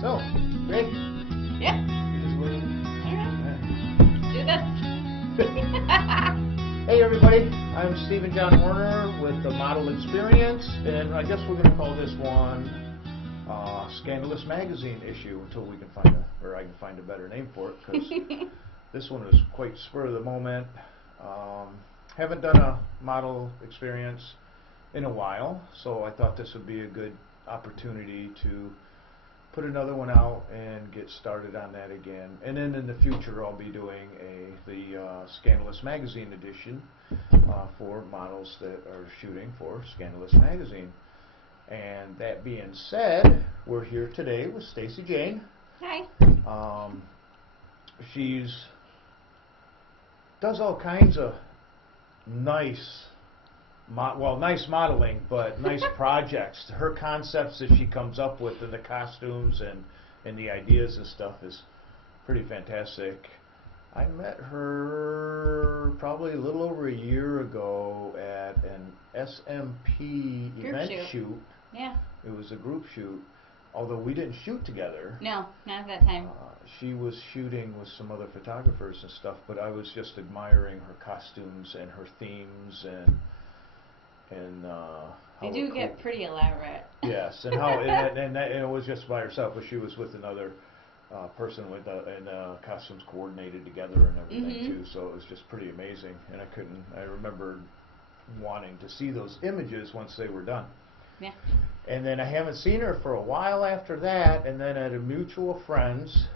So, Greg? Yeah. You just waiting? Alright. Do this. Hey everybody, I'm Stephen John Horner with the Model Experience, and I guess we're going to call this one Scandalous Magazine issue until we can find I can find a better name for it, because this one is quite spur of the moment. Haven't done a model experience in a while, so I thought this would be a good opportunity to put another one out and get started on that again. And then in the future I'll be doing the Scandalous Magazine edition for models that are shooting for Scandalous Magazine. And that being said, we're here today with Stacey Jayne. Hi. She's does all kinds of nice modeling, but nice projects. Her concepts that she comes up with, and the costumes and the ideas and stuff, is pretty fantastic. I met her probably a little over a year ago at an SMP event shoot. Yeah. It was a group shoot, although we didn't shoot together. No, not at that time. She was shooting with some other photographers and stuff, but I was just admiring her costumes and her themes and they do get pretty elaborate. Yes, and how and it was just by herself, but she was with another person with and costumes coordinated together and everything too. So it was just pretty amazing, and I remember wanting to see those images once they were done. Yeah. And then I haven't seen her for a while after that, and then at a mutual friend's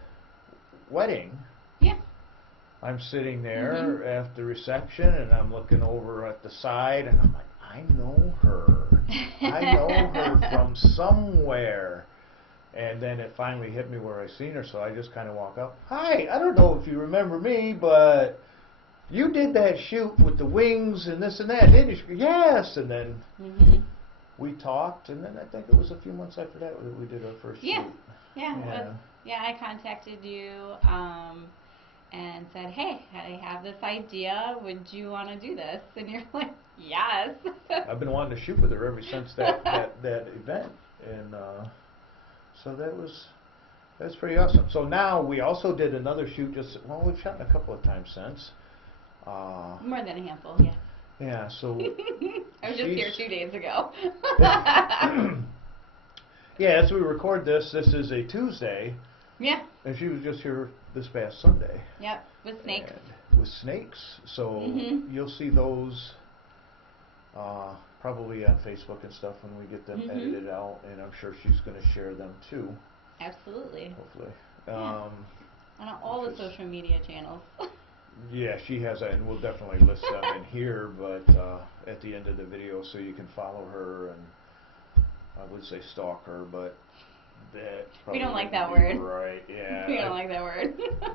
wedding. Yeah. I'm sitting there at the reception, and I'm looking over at the side, and I'm like, I know her. I know her from somewhere. And then it finally hit me where I seen her, so I just kind of walk up. Hi, I don't know if you remember me, but you did that shoot with the wings and this and that, didn't you? Yes. And then we talked, and then I think it was a few months after that that we did our first shoot. Yeah, I contacted you and said, hey, I have this idea. Would you want to do this? And you're like, yes. I've been wanting to shoot with her ever since that event, and so that's pretty awesome. So now we also did another shoot. We've shot a couple of times since. More than a handful, yeah. Yeah, so I was just here 2 days ago. Yeah, as we record this is a Tuesday. Yeah. And she was just here this past Sunday. Yep, with snakes. With snakes. So you'll see those probably on Facebook and stuff when we get them edited out, and I'm sure she's going to share them too. Absolutely. Hopefully. Yeah. On all the social media channels. Yeah, she has that, and we'll definitely list them in here, but at the end of the video, so you can follow her, and I would say stalk her, but that we don't like that word. Right, yeah. We don't like that word.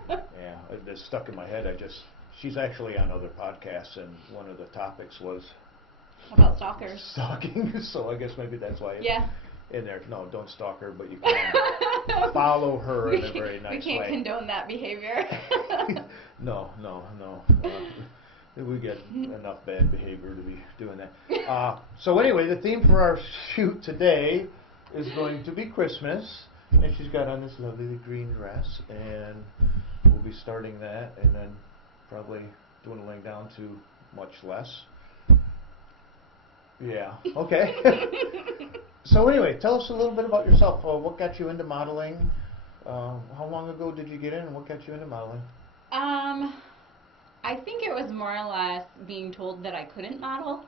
Yeah, it's stuck in my head. She's actually on other podcasts, and one of the topics was about stalkers. Stalking, so I guess maybe that's why it's in there. No, don't stalk her, but you can follow her in a very nice way. We can't condone that behavior. No. We get enough bad behavior to be doing that. So anyway, the theme for our shoot today is going to be Christmas, and she's got on this lovely green dress, and we'll be starting that, and then probably dwindling down to much less. Yeah, okay. So anyway, tell us a little bit about yourself. What got you into modeling? How long ago did you get in, and what got you into modeling? I think it was more or less being told that I couldn't model.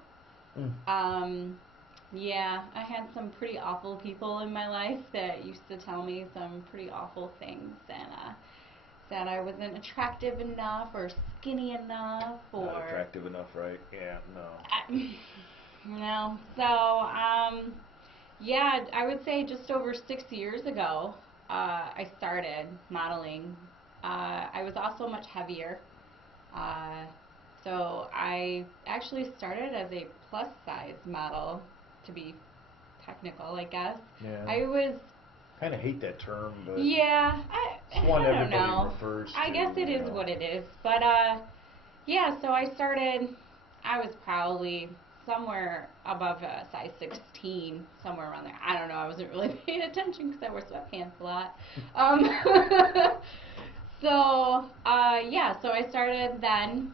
Yeah, I had some pretty awful people in my life that used to tell me some pretty awful things, and that I wasn't attractive enough or skinny enough or... Not attractive enough, right? Yeah, no. No. So, yeah, I would say just over 6 years ago, I started modeling. I was also much heavier. So I actually started as a plus size model, to be technical, I guess. Yeah. I was... kind of hate that term, but... Yeah, it's one I don't everybody know. refers to. I guess it is what it is. But, yeah, so I started... I was probably somewhere above a size 16, somewhere around there. I don't know. I wasn't really paying attention because I wear sweatpants a lot. Um, so I started then.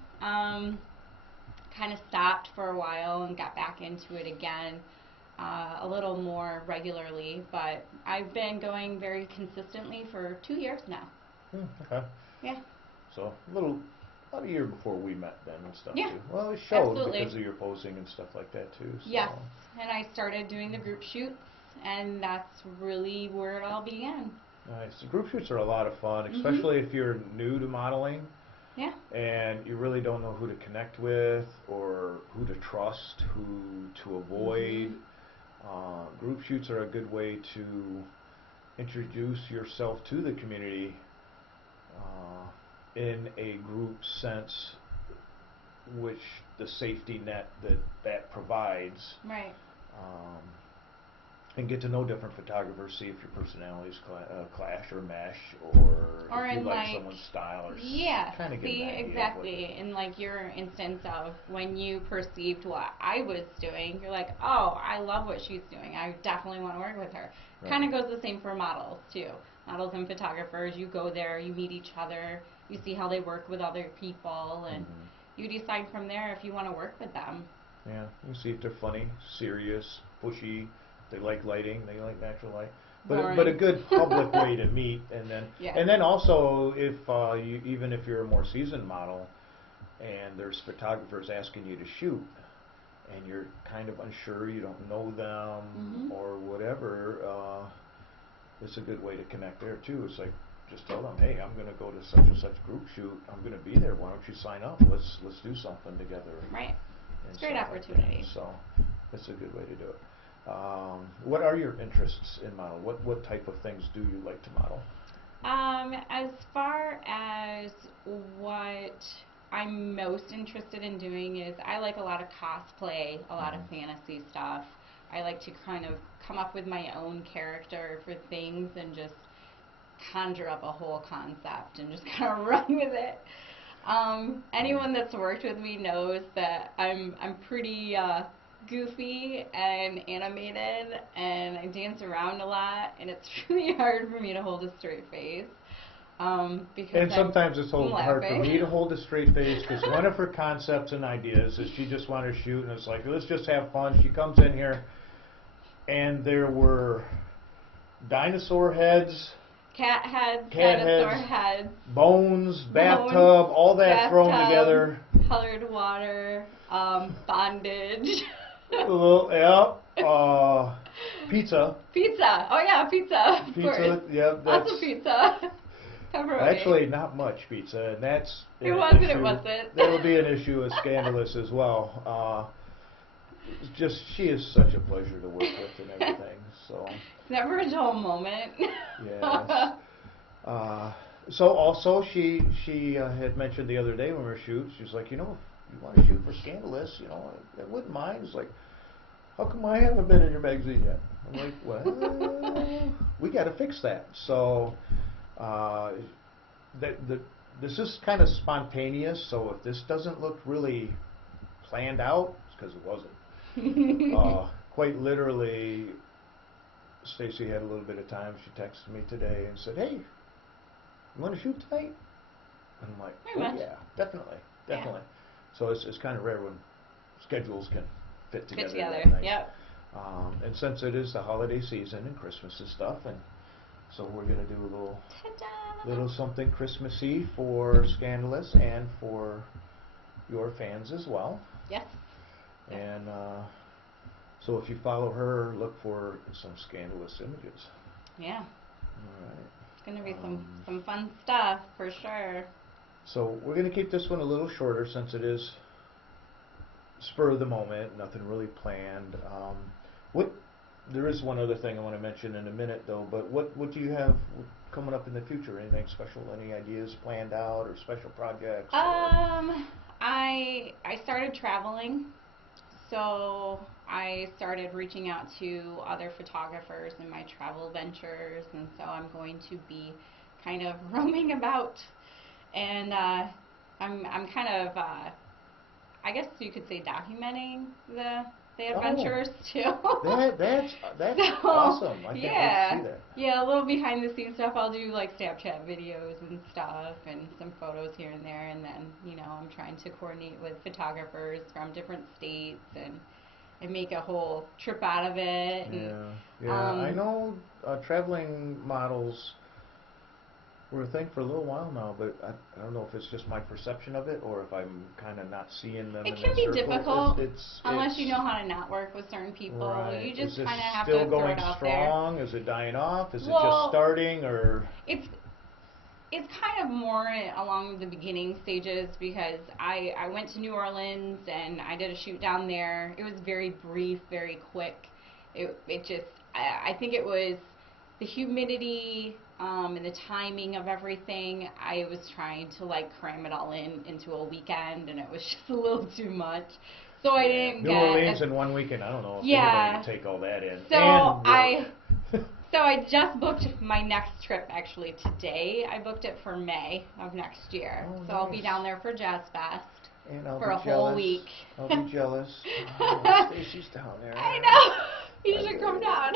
Kind of stopped for a while and got back into it again a little more regularly. But I've been going very consistently for 2 years now. Okay. Yeah. So about a year before we met then and stuff Yeah, too. Well, it showed absolutely. because of your posing and stuff like that too. So. Yes, and I started doing the group shoots, and that's really where it all began. Nice. The group shoots are a lot of fun, especially if you're new to modeling. Yeah. And you really don't know who to connect with or who to trust, who to avoid. Group shoots are a good way to introduce yourself to the community in a group sense, which the safety net that provides. Right. And get to know different photographers, see if your personalities clash or mesh, or if you like someone's style, or kind of get an idea. Exactly. In like your instance of when you perceived what I was doing, you're like, oh, I love what she's doing. I definitely want to work with her. Right. Kind of goes the same for models too. Models and photographers, you go there, you meet each other, you see how they work with other people, and you decide from there if you want to work with them. Yeah, you see if they're funny, serious, pushy. They like lighting. They like natural light, but a good public way to meet, and then also if even if you're a more seasoned model, and there's photographers asking you to shoot, and you're kind of unsure, you don't know them or whatever, it's a good way to connect there too. It's like just tell them, hey, I'm going to go to such and such group shoot. I'm going to be there. Why don't you sign up? Let's do something together. Right. It's a great opportunity. So that's a good way to do it. What are your interests in model? What type of things do you like to model? As far as what I'm most interested in doing is I like a lot of cosplay, a lot of fantasy stuff. I like to kind of come up with my own character for things and just conjure up a whole concept and just kind of run with it. Anyone that's worked with me knows that I'm pretty goofy and animated, and I dance around a lot, and it's really hard for me to hold a straight face. Because sometimes it's hard for me to hold a straight face because one of her concepts and ideas is she just wanted to shoot, and it's like, let's just have fun. She comes in here, and there were dinosaur heads, cat dinosaur heads, bones, bathtub, all that thrown together. Colored water, bondage. Pizza. Pizza. Oh yeah, pizza. Pizza. Yeah, lots of pizza. Pepperoni. Actually, not much pizza, and that's it wasn't. It wasn't. There will be an issue with Scandalous as well. She is such a pleasure to work with and everything. So. Never a dull moment. Yes. So also she had mentioned the other day when we were shooting, she was like, if you want to shoot for Scandalous, I wouldn't mind. It's like, how come I haven't been in your magazine yet? I'm like, well, we got to fix that. So this is kind of spontaneous. So if this doesn't look really planned out, it's because it wasn't. Quite literally, Stacey had a little bit of time. She texted me today and said, hey, you want to shoot tonight? And I'm like, yeah, definitely. Yeah. So it's kind of rare when schedules can fit together. Yep. And since it is the holiday season and Christmas and stuff, and so we're going to do a little something Christmassy for Scandalous and for your fans as well. Yes. And so if you follow her, look for some Scandalous images. Yeah. All right. It's going to be some fun stuff for sure. So we're going to keep this one a little shorter since it is spur of the moment, nothing really planned. There is one other thing I want to mention in a minute though, but what do you have coming up in the future? Anything special? Any ideas planned out or special projects? I started traveling, so I started reaching out to other photographers in my travel ventures, and so I'm going to be kind of roaming about, and I'm kind of I guess you could say documenting the the adventures too. That's So, awesome. I can't wait yeah, to see that. yeah, a little behind the scenes stuff. I'll do like Snapchat videos and stuff, and some photos here and there. And then, I'm trying to coordinate with photographers from different states and make a whole trip out of it. Yeah. I know traveling models were a thing for a little while now, but I don't know if it's just my perception of it or if I'm kind of not seeing them. It in can the be circle. difficult unless it's you know how to network with certain people. Right. You just Is this kind of have to still throw going it out strong? Is it dying off? Is it Well, just starting, or? there. It's kind of more along the beginning stages because I went to New Orleans and I did a shoot down there. It was very brief, very quick. It just, I think it was the humidity and the timing of everything. I was trying to like cram it all into a weekend, and it was just a little too much. So I didn't New get Orleans in one weekend. I don't know if Yeah. anybody can take all that in. So And So I just booked my next trip actually today. I booked it for May of next year. Oh, so I'll be nice. down there for Jazz Fest And I'll for be a jealous. whole week. I'll be jealous. Oh, Stacey's down there. I know. You should come down.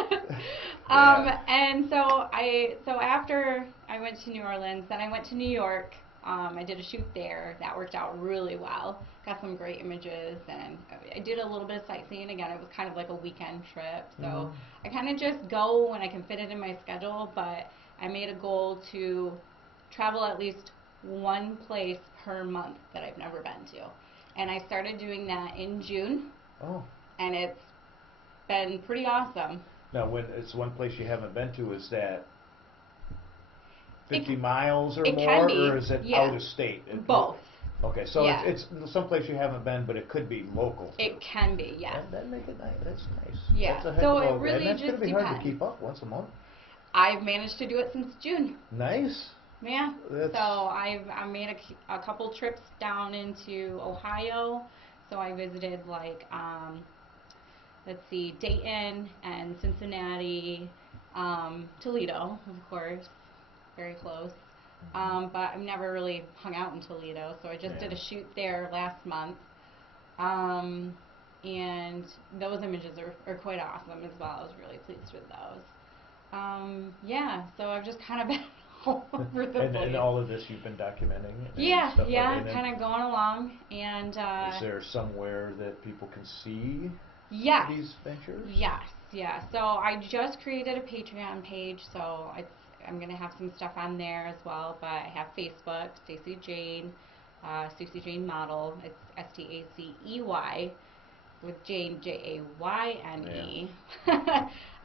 Yeah. And so after I went to New Orleans, then I went to New York. I did a shoot there. That worked out really well. Got some great images, and I did a little bit of sightseeing. Again, it was kind of like a weekend trip. So I kind of just go when I can fit it in my schedule, but I made a goal to travel at least one place per month that I've never been to. And I started doing that in June, Oh. and it's been pretty awesome. Now, when it's one place you haven't been to, is that It 50 can- miles or it more, can be, or is it yeah. out of state? Both. Okay, so Yeah. it's someplace you haven't been, but it could be local. It can be, yes. That make it nice. That's nice. Yeah, That's a heck so of a, it really and that's just gonna be hard to depends. keep up once a month. I've managed to do it since June. Nice. Yeah. That's- So I made a couple trips down into Ohio. So I visited like let's see, Dayton and Cincinnati, Toledo, of course, very close. But I've never really hung out in Toledo, so I just did a shoot there last month. And those images are quite awesome as well. I was really pleased with those. Yeah, so I've just kind of been all over the place. And all of this you've been documenting? And Yeah, stuff yeah, like that. kind of going along. And Is there somewhere that people can see yes, these ventures? yes, yeah. So I just created a Patreon page, so I'm going to have some stuff on there as well. But I have Facebook, Stacey Jayne, Stacey Jayne Model. It's Stacey with Jane, Jayne.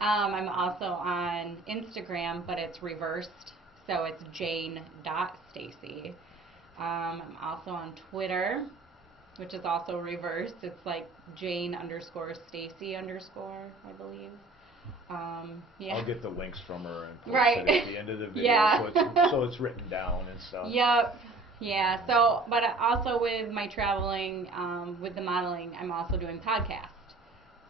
I'm also on Instagram, but it's reversed, so it's Jane.Stacey. I'm also on Twitter, which is also reversed. It's like Jane_Stacey_, I believe. Yeah. I'll get the links from her and post Right. it at the end of the video, Yeah. so it's written down and stuff. Yep. Yeah. So, but also with my traveling, with the modeling, I'm also doing podcast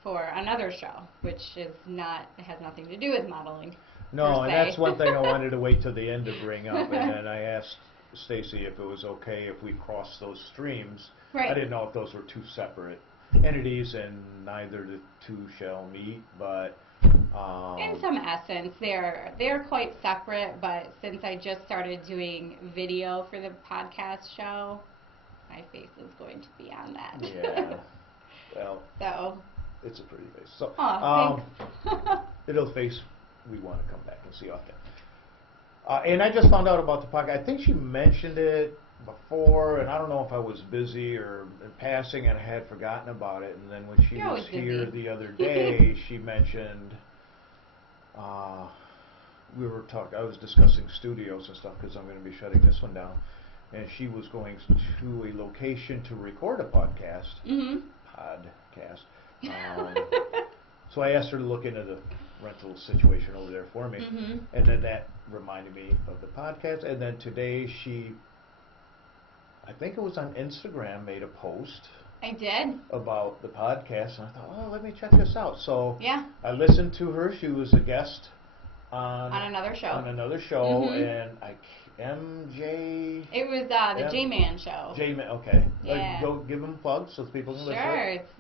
for another show, which has nothing to do with modeling. No, per and se. that's one thing I wanted to wait till the end to bring up, and then I asked Stacey if it was okay if we crossed those streams. Right. I didn't know if those were two separate entities, and neither the two shall meet, but In some essence, they're quite separate, but since I just started doing video for the podcast show, my face is going to be on that. yeah, well, So, it's a pretty face. So, thanks. it'll face we want to come back and see often. And I just found out about the podcast. I think she mentioned it before, and I don't know if I was busy or in passing and I had forgotten about it. And then when she You're was always here busy. the other day, she mentioned I was discussing studios and stuff because I'm going to be shutting this one down. And she was going to a location to record a podcast. Mm-hmm. So I asked her to look into the rental situation over there for me. Mm-hmm. And then that reminded me of the podcast. And then today I think it was on Instagram, made a post I did. about the podcast. And I thought, oh, let me check this out. So Yeah. I listened to her. She was a guest on another show. On another show, and MJ. It was the J-Man show. J-Man, okay. Yeah. Go give them plugs so people can listen. Sure, it's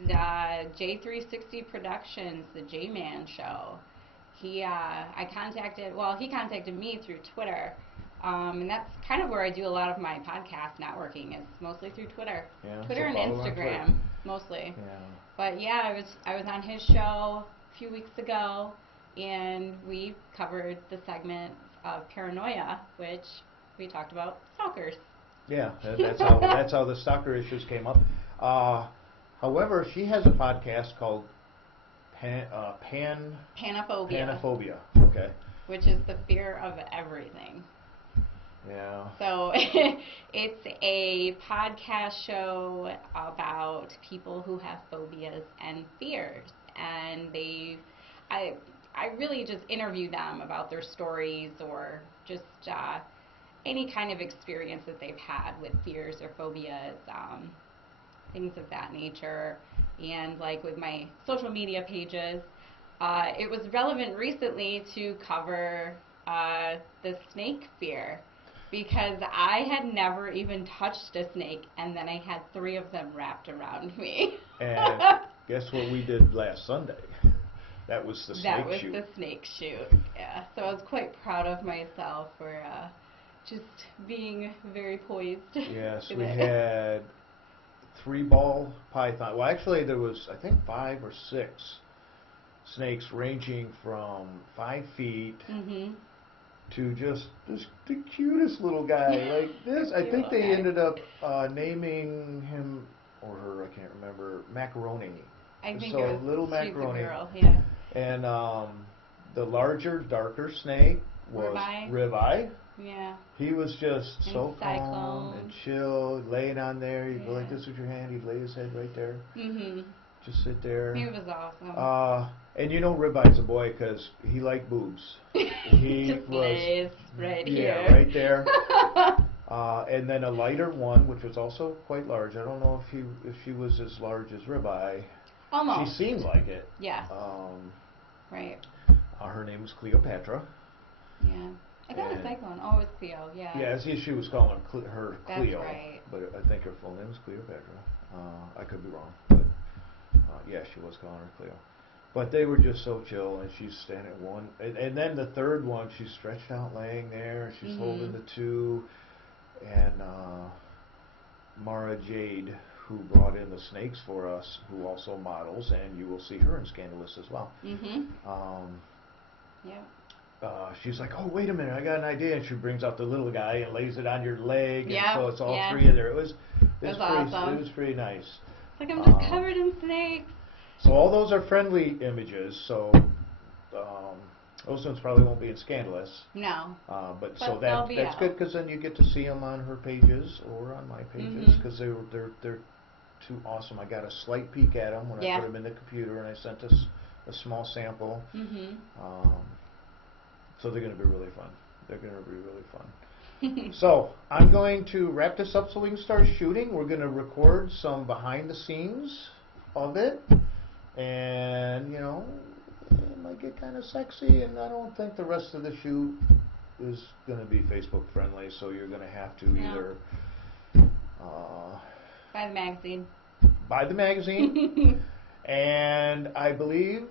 J360 Productions, the J-Man show. He contacted me through Twitter, and that's kind of where I do a lot of my podcast networking. Is mostly through Twitter, Twitter and Instagram, mostly. Yeah. But yeah, I was on his show a few weeks ago, and we covered the segment of paranoia, which we talked about stalkers. Yeah, that's how the stalker issues came up. However, she has a podcast called Panophobia. Panophobia. Okay. Which is the fear of everything. Yeah. So it's a podcast show about people who have phobias and fears, and I really just interview them about their stories or just any kind of experience that they've had with fears or phobias, things of that nature. And like with my social media pages, it was relevant recently to cover the snake fear, because I had never even touched a snake, and then I had 3 of them wrapped around me. And guess what we did last Sunday? That was the snake shoot. That was the snake shoot, yeah. So I was quite proud of myself for just being very poised. Yes, we had 3-ball python. Well, actually, there was, I think, 5 or 6 snakes ranging from 5 feet to just the cutest little guy like this. I think they ended up naming him or her, I can't remember, Macaroni. I think so it was little Macaroni. She's a girl, yeah. And the larger, darker snake was Ribeye. Yeah. He was just and so Cyclone. calm and chill, laying on there. He'd go like this with your hand. He'd lay his head right there. Just sit there. He was awesome. And you know Ribeye's a boy because he liked boobs. He just lays right here. Yeah, right there. And then a lighter one, which was also quite large. I don't know if she was as large as Ribeye. Almost. She seemed like it. Yeah. Right. Her name was Cleopatra. Yeah. I thought it was Cyclone. Oh, it was Cleo, yeah. Yeah, she was calling her Cleo. That's right. But I think her full name was Cleopatra. I could be wrong. But yeah, she was calling her Cleo. But they were just so chill, and she's standing at one. And then the third one, she's stretched out laying there. She's holding the 2. And Mara Jade, who brought in the snakes for us, who also models, and you will see her in Scandalous as well. Yeah. She's like, oh, wait a minute, I got an idea. And she brings out the little guy and lays it on your leg. Yep. And so it's all 3 of there. It was awesome. It was pretty nice. It's like I'm just covered in snakes. So all those are friendly images. So those ones probably won't be in Scandalous. No. But so that's good, because then you get to see them on her pages or on my pages, because they're too awesome. I got a slight peek at them when I put them in the computer, and I sent us a small sample. So they're going to be really fun. They're going to be really fun. So I'm going to wrap this up so we can start shooting. We're going to record some behind the scenes of it, and you know, it might get kind of sexy. And I don't think the rest of the shoot is going to be Facebook friendly. So you're going to have to either buy the magazine. Buy the magazine, and I believe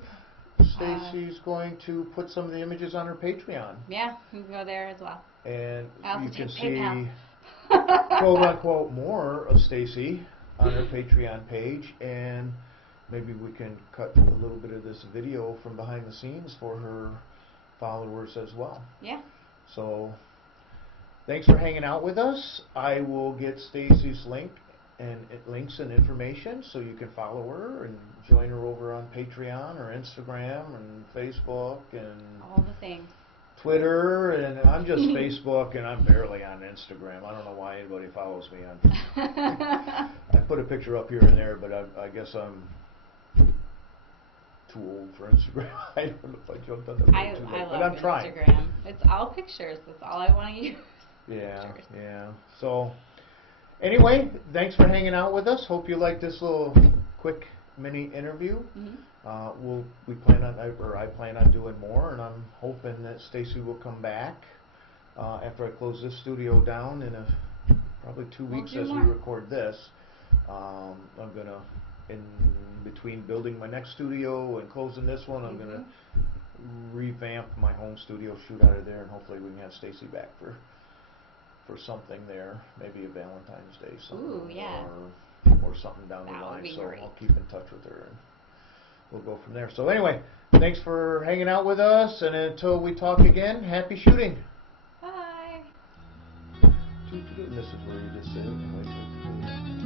Stacey's going to put some of the images on her Patreon. Yeah, you can go there as well. And you can see PayPal. quote unquote more of Stacey on her Patreon page, and maybe we can cut a little bit of this video from behind the scenes for her followers as well. Yeah. So thanks for hanging out with us. I will get Stacey's links and information so you can follow her and join her over on Patreon or Instagram and Facebook and all the things. Twitter, and I'm just Facebook, and I'm barely on Instagram. I don't know why anybody follows me on. I put a picture up here and there, but I guess I'm too old for Instagram. I don't know if I jumped on the boat too late, but I'm trying. Instagram. It's all pictures. That's all I want to use. Yeah, pictures. yeah. So anyway, thanks for hanging out with us. Hope you like this little quick mini interview. Mm-hmm. I plan on doing more, and I'm hoping that Stacey will come back after I close this studio down in probably 2 We'll weeks do as we more. record this. I'm gonna, in between building my next studio and closing this one, I'm gonna revamp my home studio, shoot out of there, and hopefully we can have Stacey back for something there, maybe a Valentine's Day something. Ooh, yeah. Or something down the That would line. be So great. I'll keep in touch with her and we'll go from there. So anyway, thanks for hanging out with us, and until we talk again, happy shooting. Bye. And this is where you just sit and wait for it to do.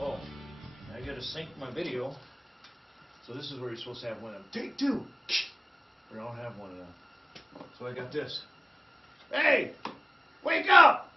Oh, I gotta sync my video. So this is where you're supposed to have one of them. Take two! We don't have one of them. So I got this. Hey! Wake up!